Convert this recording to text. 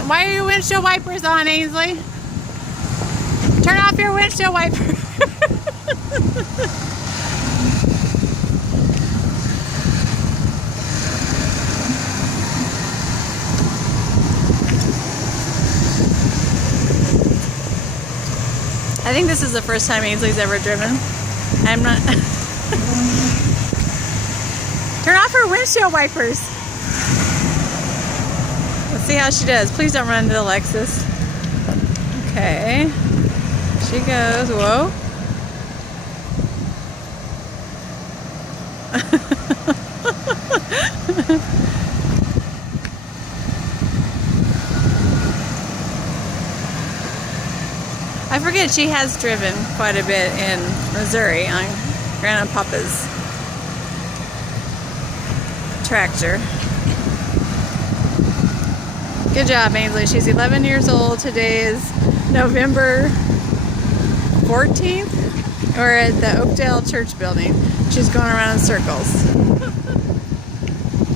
Why are your windshield wipers on, Ainsley? Turn off your windshield wiper. I think this is the first time Ainsley's ever driven. I'm not. Turn off her windshield wipers. Let's see how she does. Please don't run into the Lexus. Okay. She goes. Whoa. I forget she has driven quite a bit in Missouri on Grandpa Papa's tractor. Good job, Ainsley. She's 11 years old. Today is November 14th. We're at the Oakdale Church building. She's going around in circles.